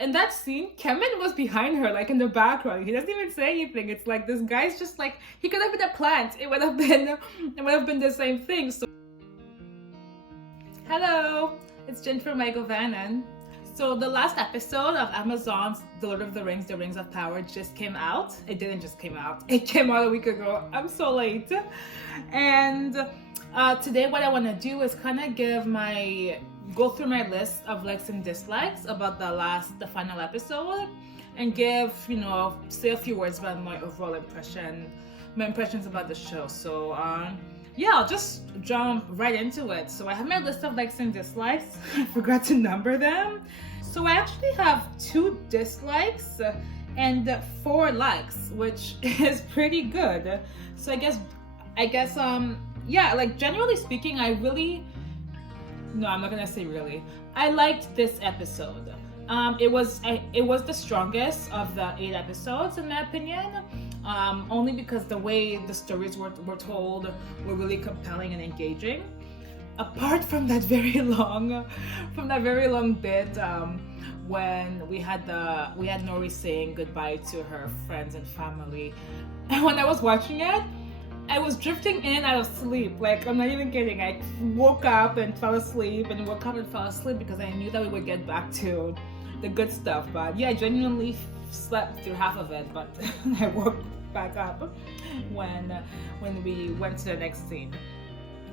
in that scene, Kevin was behind her, like in the background. He doesn't even say anything. It's like this guy's just like, he could have been a plant. It would have been the same thing. So, hello, it's Jen from Michael Vannon. So the last episode of Amazon's The Lord of the Rings, The Rings of Power just came out. It didn't just came out. It came out a week ago. I'm so late. And today what I want to do is kind of go through my list of likes and dislikes about the final episode, and say a few words about my overall impressions about the show. So yeah, I'll just jump right into it. So I have my list of likes and dislikes. I forgot to number them. So I actually have 2 dislikes and 4 likes, which is pretty good. So I guess yeah, like generally speaking, no, I'm not gonna say really. I liked this episode. It was the strongest of the 8 episodes in my opinion. Only because the way the stories were told were really compelling and engaging. Apart from that very long bit when we had Nori saying goodbye to her friends and family, and when I was watching it, I was drifting in and out of sleep. Like, I'm not even kidding. I woke up and fell asleep and woke up and fell asleep because I knew that we would get back to the good stuff. But yeah, I genuinely slept through half of it, but I woke back up when we went to the next scene.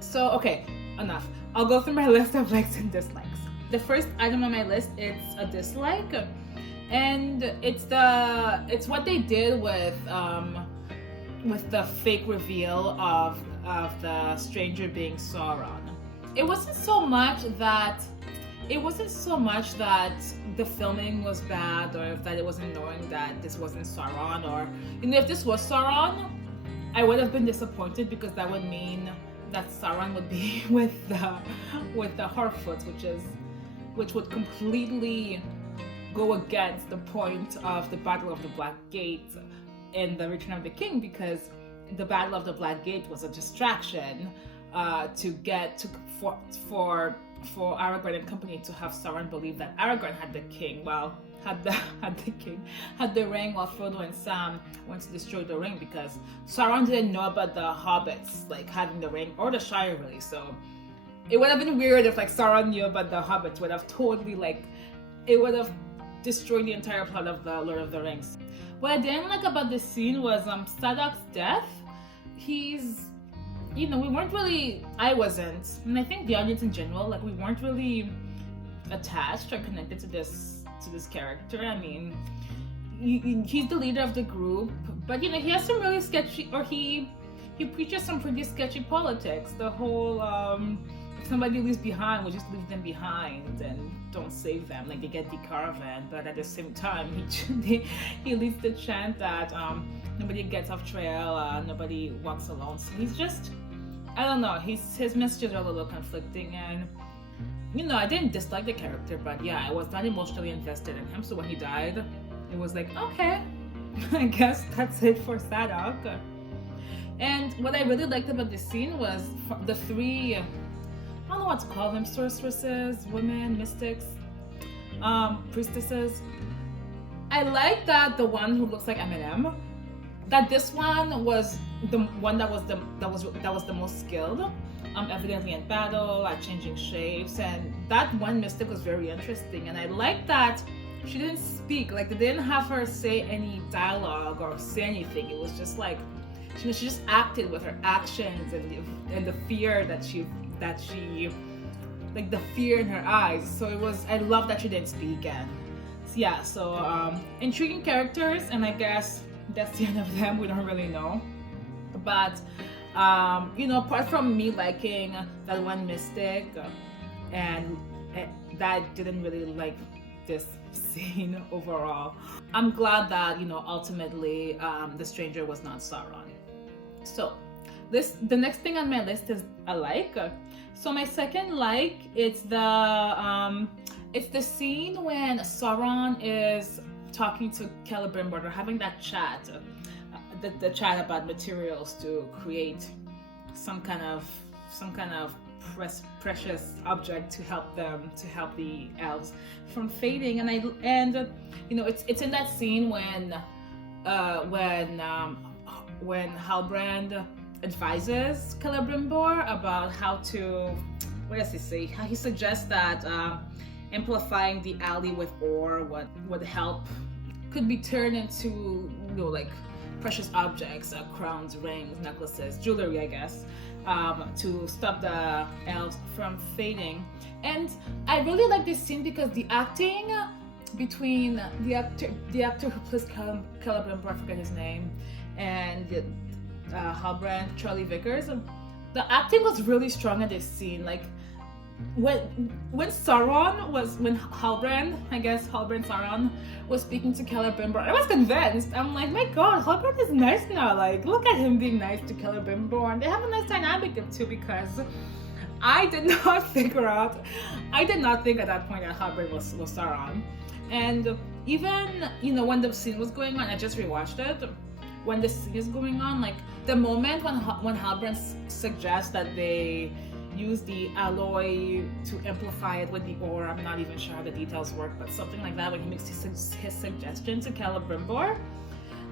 So okay, enough. I'll go through my list of likes and dislikes. The first item on my list is a dislike, and it's what they did with the fake reveal of the stranger being Sauron. It wasn't so much that the filming was bad, or that it wasn't knowing that this wasn't Sauron, or if this was Sauron, I would have been disappointed, because that would mean that Sauron would be with the Harfoots, which would completely go against the point of the Battle of the Black Gate in the Return of the King, because the Battle of the Black Gate was a distraction for Aragorn and company to have Sauron believe that Aragorn had the ring, while Frodo and Sam went to destroy the ring, because Sauron didn't know about the hobbits like having the ring, or the Shire really. So it would have been weird if Sauron knew about the hobbits. Would have totally it would have destroyed the entire plot of the Lord of the Rings. What I didn't like about this scene was Sadok's death. I wasn't, and I think the audience in general, we weren't really attached or connected to this character. I mean, he's the leader of the group, but he has some really sketchy, or he preaches some pretty sketchy politics. The whole if somebody leaves behind, we'll just leave them behind and don't save them, they get the caravan. But at the same time, he leads the chant that nobody gets off trail, nobody walks alone. So he's just, I don't know, his messages are a little conflicting, and I didn't dislike the character, but yeah, I was not emotionally invested in him. So when he died, it was like, okay, I guess that's it for Sadok. And what I really liked about this scene was the 3, I don't know what to call them, sorceresses, women, mystics, priestesses. I like that the one who looks like Eminem, that this one was the one that was the most skilled, evidently in battle, at changing shapes, and that one mystic was very interesting. And I like that she didn't speak, they didn't have her say any dialogue or say anything. It was just she just acted with her actions and the fear that she the fear in her eyes. So I love that she didn't speak. And yeah, so intriguing characters, and I guess that's the end of them. We don't really know, but apart from me liking that one mystic, and that didn't really like this scene overall, I'm glad that ultimately the stranger was not Sauron. So the next thing on my list is a like. So my second like, it's the scene when Sauron is talking to Celebrimbor. They're having that chat, the chat about materials to create some kind of precious object to help the elves from fading. And it's in that scene when Halbrand advises Celebrimbor about how to, what does he say? He suggests that amplifying the alley with ore would help, could be turned into like precious objects, crowns, rings, necklaces, jewelry, I guess, to stop the elves from fading. And I really like this scene because the acting between the actor who plays Celebrimbor, I forget his name, and Halbrand, Charlie Vickers, the acting was really strong in this scene. Like when Halbrand Sauron was speaking to Celebrimbor, I was convinced. I'm like, my God, Halbrand is nice now. Like, look at him being nice to Celebrimbor, and they have a nice dynamic too. Because I did not think at that point that Halbrand was Sauron. And even when the scene was going on, I just rewatched it. When the scene is going on, like the moment when Halbrand suggests that they use the alloy to amplify it with the ore, I'm not even sure how the details work, but something like that, when he makes his suggestion to Celebrimbor,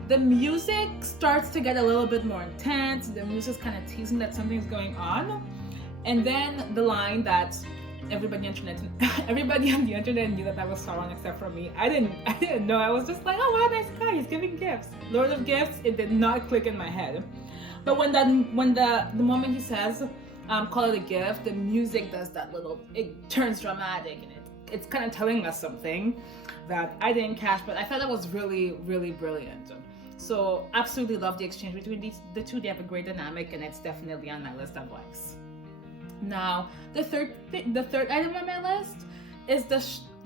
the music starts to get a little bit more intense. The music's kind of teasing that something's going on, and then the line that everybody on the internet knew that was Sauron except for me. I didn't know. I was just like, oh wow, nice guy, he's giving gifts, Lord of Gifts. It did not click in my head. But when the moment he says, call it a gift, the music does that little, it turns dramatic, and it's kind of telling us something that I didn't catch, but I thought that was really, really brilliant. So absolutely love the exchange between the two. They have a great dynamic, and it's definitely on my list of likes. Now, the third item on my list is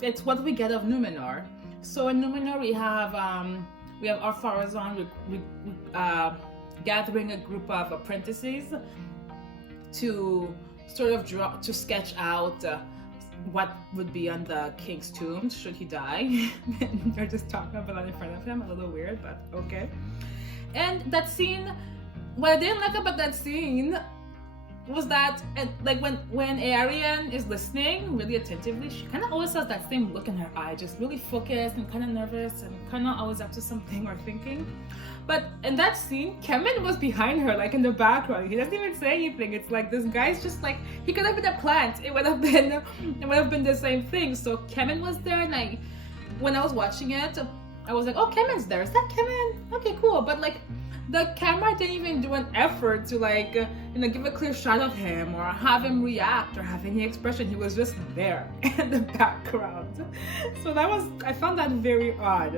it's what we get of Numenor. So in Numenor we have Ar-Pharazôn gathering a group of apprentices to sort of sketch out what would be on the king's tomb should he die. They're just talking about it in front of him, a little weird, but okay. And that scene, what I didn't like about that scene was that like when Aerion is listening really attentively, she kind of always has that same look in her eye, just really focused and kind of nervous and kind of always up to something or thinking. But in that scene, Kemen was behind her, like in the background. He doesn't even say anything. It's like this guy's just like, he could have been a plant. It would have been the same thing. So Kemen was there, and when I was watching it, I was like, oh, Kemen's there. Is that Kemen? Okay, cool. But like, the camera didn't even do an effort to like, give a clear shot of him or have him react or have any expression. He was just there in the background. So I found that very odd.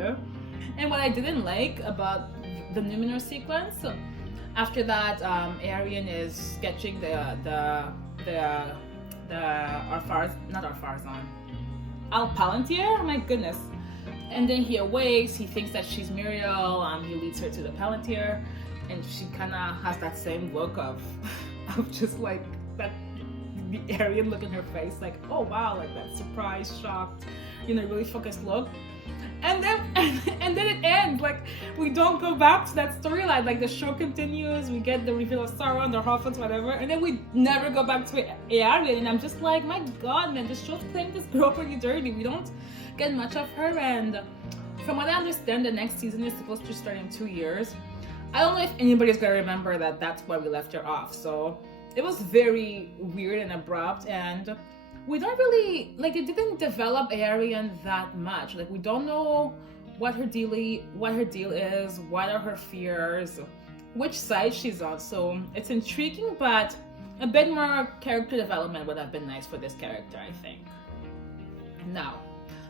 And what I didn't like about the Numenor sequence, after that, Aerion is sketching the Palantir. My goodness. And then he awakes, he thinks that she's Muriel, he leads her to the Palantir, and she kind of has that same look of just like that, the Aerion look in her face, like, oh wow, like that surprised, shocked, really focused look. And then it ends, like, we don't go back to that storyline, like the show continues, we get the reveal of Sauron, the Harfoots, whatever, and then we never go back to Aerion, and I'm just like, my God, man, the show's playing this girl pretty dirty. We don't get much of her, and from what I understand, the next season is supposed to start in 2 years. I don't know if anybody's gonna remember that that's why we left her off, so it was very weird and abrupt, and we don't really, like, it didn't develop Aerion that much. Like, we don't know what her deal is, what are her fears, which side she's on, so it's intriguing, but a bit more character development would have been nice for this character, I think. Now,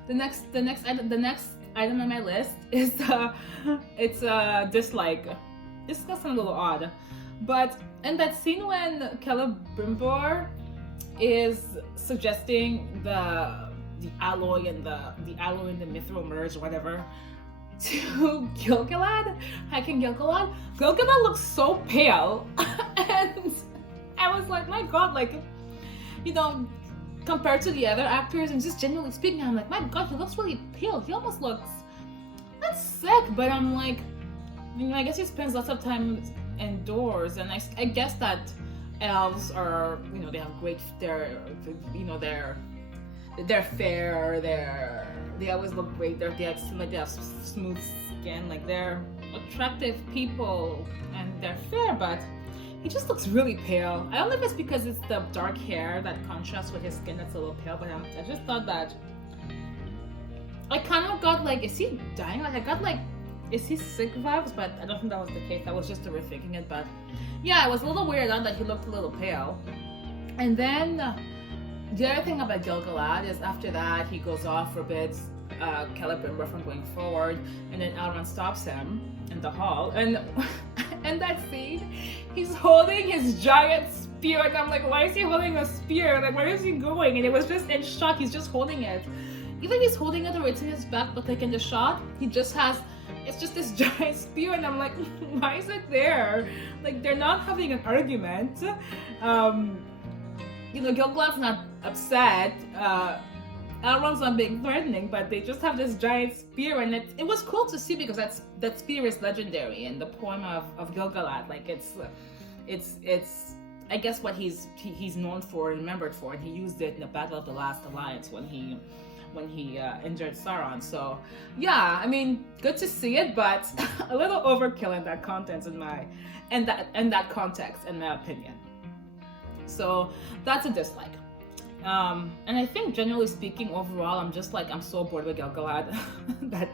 the next item on my list is it's a dislike. This is gonna sound a little odd, but in that scene when Celebrimbor is suggesting the alloy and the mithril merge, whatever, to Gil-galad, High King Gil-galad. Gil-galad looks so pale, and I was like, my God, like, compared to the other actors, and just genuinely speaking, I'm like, my God, he looks really pale. He almost looks not sick, but I'm like, I guess he spends lots of time indoors, and I guess that elves are, they have great, they're fair, they always look great, they have smooth skin, like they're attractive people and they're fair, but he just looks really pale. I don't know if it's because it's the dark hair that contrasts with his skin that's a little pale, but I just thought that I kind of got like, is he dying? Like I got like, is he sick vibes? But I don't think that was the case. I was just overthinking it. But yeah, I was a little weirded out that he looked a little pale. And then the other thing about Gil-galad is after that he goes off, forbids Celebrimbor from going forward, and then Elrond stops him in the hall, and that scene, he's holding his giant spear, and I'm like, why is he holding a spear? Like, where is he going? And it was just in shock. He's just holding it. Either he's holding it or it's in his back, but like in the shot, it's just this giant spear, and I'm like, why is it there? Like, they're not having an argument. Gil-galad's not upset. Elrond's not being threatening, but they just have this giant spear, and it was cool to see because that spear is legendary in the poem of Gil-galad. Like it's I guess what he's known for and remembered for, and he used it in the Battle of the Last Alliance when he injured Sauron. So yeah, I mean, good to see it, but a little overkill in that context in that context, in my opinion. So that's a dislike. And I think generally speaking, overall, I'm so bored with Gil-galad that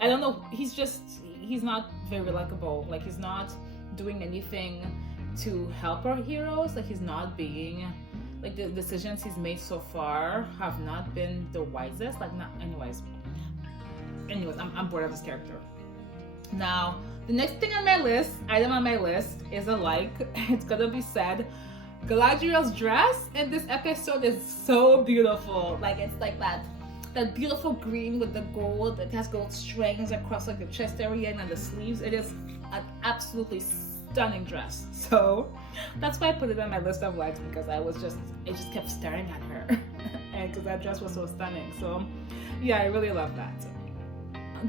I don't know. He's not very likable. Like, he's not doing anything to help our heroes. Like, he's not being, like, the decisions he's made so far have not been the wisest. Like, not, anyways, I'm bored of this character. Now, the next item on my list is a like. It's gonna be said, Galadriel's dress in this episode is so beautiful. Like, it's like that beautiful green with the gold. It has gold strings across like the chest area and the sleeves. It is an absolutely stunning dress. So that's why I put it on my list of likes, because I just kept staring at her and because that dress was so stunning. So yeah, I really love that.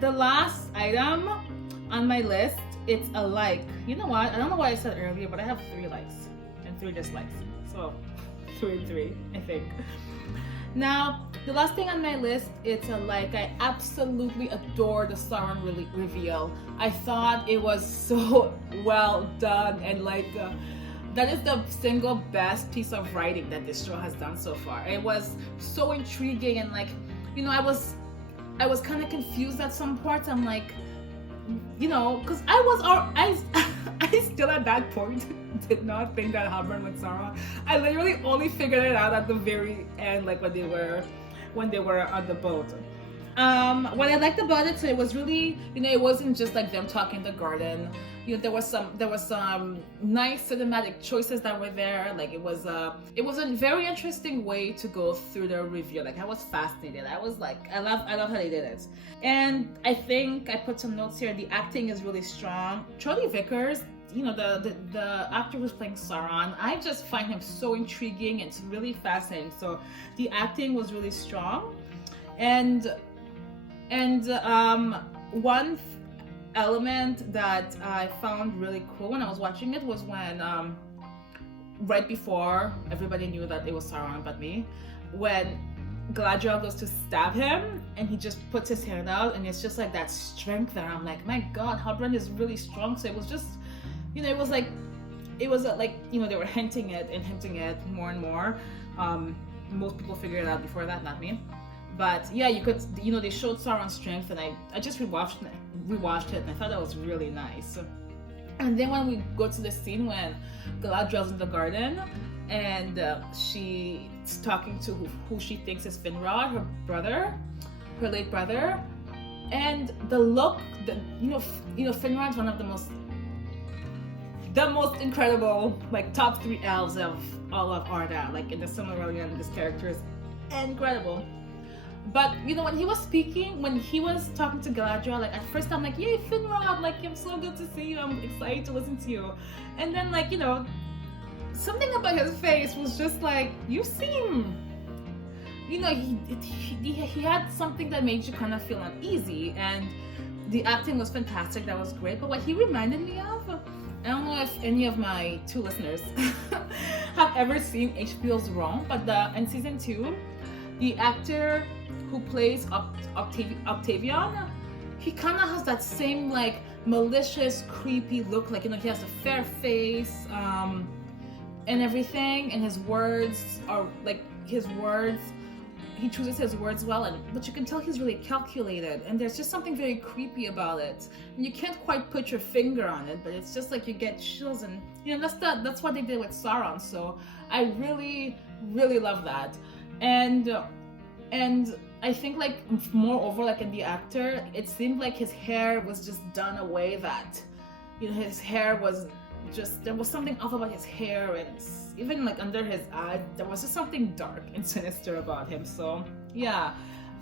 The last item on my list, it's a like. You know what? I don't know what I said earlier, but I have 3 likes and 3 dislikes. So 3 and 3, I think. Now, the last thing on my list, it's a like. I absolutely adore the Sauron reveal. I thought it was so well done, and like that is the single best piece of writing that this show has done so far. It was so intriguing, and like, I was kind of confused at some parts. I'm like, because I still at that point did not think that Halbrand was Sauron. I literally only figured it out at the very end, like when they were on the boat. What I liked about it, so it was really, it wasn't just like them talking in the garden. There was some nice cinematic choices that were there. Like it was a very interesting way to go through the review. Like I was fascinated. I was like, I love how they did it. And I think I put some notes here. The acting is really strong. Charlie Vickers, the actor who's playing Sauron, I just find him so intriguing. It's really fascinating. So the acting was really strong. And one element that I found really cool when I was watching it was when right before everybody knew that it was Sauron but me, when Galadriel goes to stab him and he just puts his hand out, and it's just like that strength there. I'm like, my god, Halbrand is really strong. So it was just, it was like they were hinting it more and more. Most people figured it out before that, not me. But yeah, you could, they showed Sauron's strength, and I just rewatched it, and I thought that was really nice. And then when we go to the scene when Galadriel's in the garden, and she's talking to who she thinks is Finrod, her late brother, and the look, Finrod's one of the most incredible, like, top 3 elves of all of Arda. Like, in the Silmarillion, this character is incredible. But when he was speaking, when he was talking to Galadriel, like at first I'm like, yay, Finrod, like I'm so good to see you, I'm excited to listen to you. And then like, something about his face was just like, you seem, he had something that made you kind of feel uneasy, and the acting was fantastic, that was great. But what he reminded me of I don't know if any of my two listeners have ever seen HBO's Rome, but in season 2, the actor who plays Octavian, he kind of has that same like malicious, creepy look. Like, he has a fair face, and everything, and his words are like he chooses his words well, but you can tell he's really calculated, and there's just something very creepy about it, and you can't quite put your finger on it, but it's just like you get chills, and that's what they did with Sauron. So I really, really love that, and I think, like, moreover, like, in the actor, it seemed like his hair was just done away, that his hair was just, there was something off about his hair, and even like under his eyes there was just something dark and sinister about him. So yeah,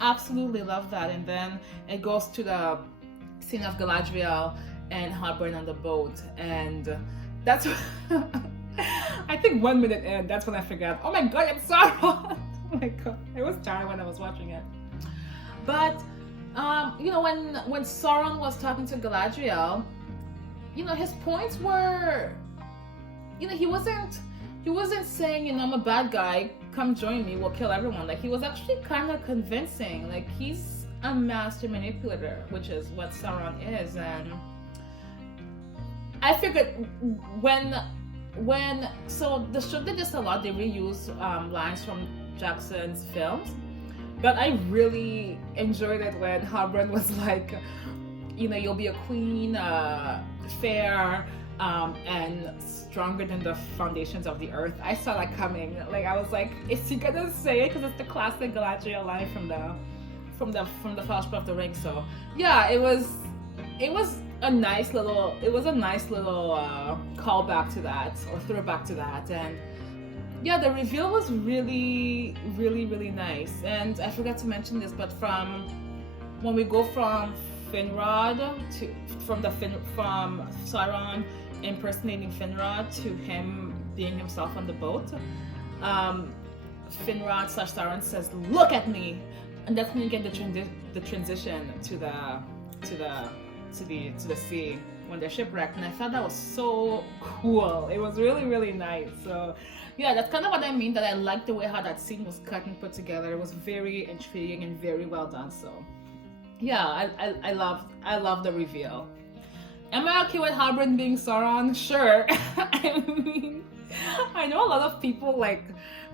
absolutely love that. And then it goes to the scene of Galadriel and Halbrand on the boat, and that's I think 1 minute in, that's when I forgot, oh my god, I'm Sauron. Oh my god, I was tired when I was watching it. But when Sauron was talking to Galadriel, his points were, he wasn't saying, I'm a bad guy, come join me, we'll kill everyone. Like, he was actually kind of convincing. Like, he's a master manipulator, which is what Sauron is. And I figured so the show did this a lot. They reuse lines from Jackson's films, but I really enjoyed it when Halbrand was like, you'll be a queen, fair, and stronger than the foundations of the earth. I saw that coming. Like, I was like, is he gonna say it? Because it's the classic Galadriel line from the Fellowship of the Ring. So yeah, it was a nice little callback to that, or throwback to that. And yeah, the reveal was really, really, really nice. And I forgot to mention this, but when we go from Finrod from Sauron impersonating Finrod to him being himself on the boat, Finrod / Sauron says, "Look at me," and that's when you get the transition to the sea when they're shipwrecked. And I thought that was so cool. It was really, really nice. So yeah, that's kind of what I mean, that I liked the way how that scene was cut and put together. It was very intriguing and very well done. So yeah, I love the reveal. Am I okay with Halbrand being Sauron? Sure. I mean, I know a lot of people like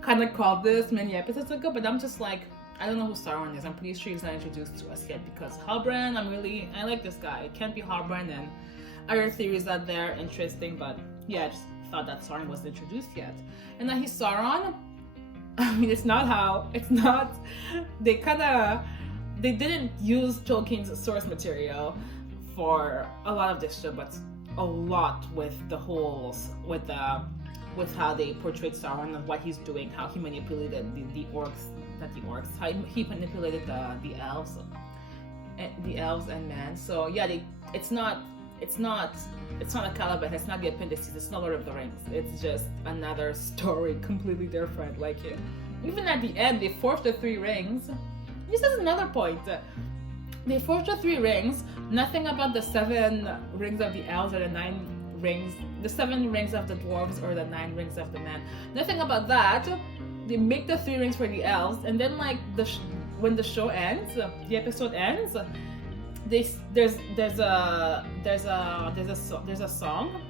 kind of called this many episodes ago, but I'm just like, I don't know who Sauron is. I'm pretty sure he's not introduced to us yet, because Halbrand, I like this guy. It can't be Halbrand, and other theories out there, interesting, but yeah, I just thought that Sauron wasn't introduced yet. And now he's Sauron. I mean, they didn't use Tolkien's source material for a lot of this show, but a lot with how they portrayed Sauron and what he's doing, how he manipulated how he manipulated the elves and men. So yeah, it's not a Caliban, it's not the appendices, it's not Lord of the Rings. It's just another story, completely different. Like, even at the end, they forged the 3 rings. This is another point. They forged the 3 rings. Nothing about the 7 rings of the elves or the 9 rings, the 7 rings of the dwarves or the 9 rings of the men. Nothing about that. They make the 3 rings for the elves, and then like when the show ends, the episode ends, there's a song,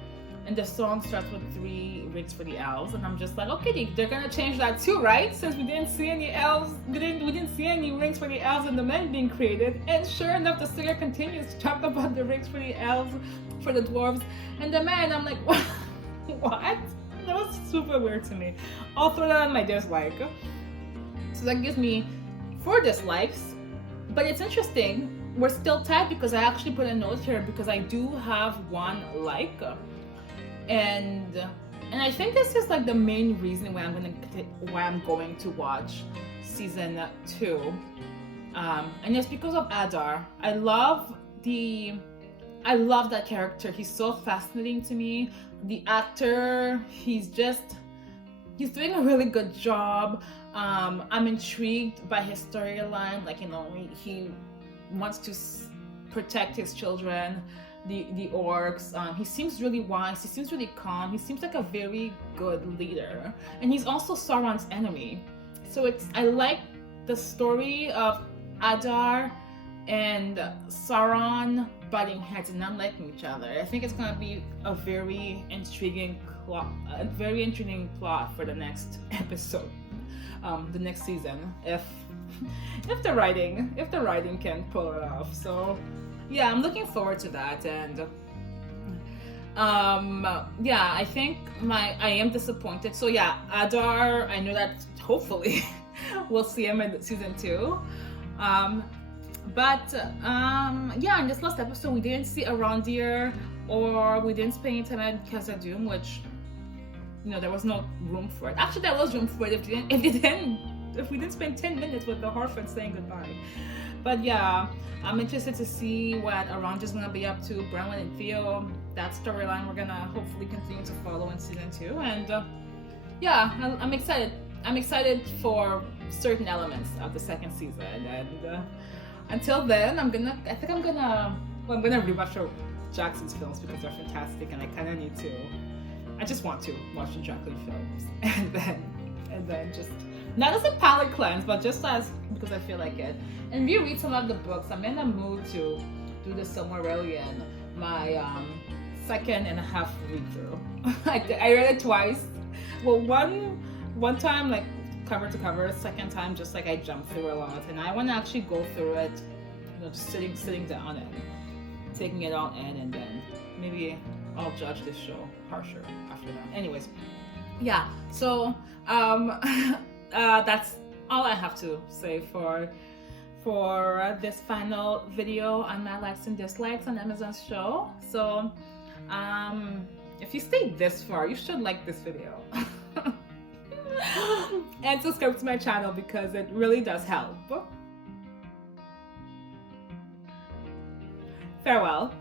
and the song starts with 3 rings for the elves, and I'm just like, okay, they're gonna change that too, right? Since we didn't see any elves, we didn't see any rings for the elves and the men being created. And sure enough, the singer continues to talk about the rings for the elves, for the dwarves, and the men. I'm like, what? What? That was super weird to me. I'll throw that on my dislike. So that gives me 4 dislikes, but it's interesting. We're still tied because I actually put a note here because I do have 1 like. And I think this is like the main reason why I'm going to watch season 2, and it's because of Adar. I love that character. He's so fascinating to me. The actor, he's doing a really good job. I'm intrigued by his storyline. Like, he wants to protect his children, the orcs. He seems really wise. He seems really calm. He seems like a very good leader, and he's also Sauron's enemy. So I like the story of Adar and Sauron butting heads and not liking each other. I think it's gonna be a very intriguing plot for the next episode, the next season, if the writing can pull it off. So yeah, I'm looking forward to that. And yeah, I think I am disappointed. So yeah, Adar, I know that hopefully we'll see him in season 2. But yeah, in this last episode we didn't see Arondir, or we didn't spend any time at Khazad-dûm, which, you know, there was no room for it. Actually, there was room for it if we didn't spend 10 minutes with the Harfoots saying goodbye. But yeah, I'm interested to see what Arondir's gonna be up to. Bronwyn and Theo, that storyline we're gonna hopefully continue to follow in season 2. And yeah, I'm excited. I'm excited for certain elements of the second season. And until then, I'm gonna rewatch Jackson's films because they're fantastic, and I just want to watch the Jackson films, and then just not as a palate cleanse, but just because I feel like it. And reread some of the books. I'm in a mood to do the Silmarillion, my 2.5 read through. I read it twice. Well, one time like cover to cover, second time just like I jumped through a lot, and I want to actually go through it, you know, just sitting down and taking it all in, and then maybe I'll judge this show harsher after that. Anyways, yeah, so that's all I have to say for this final video on my likes and dislikes on Amazon's show. So if you stayed this far, you should like this video. And subscribe to my channel because it really does help. Farewell.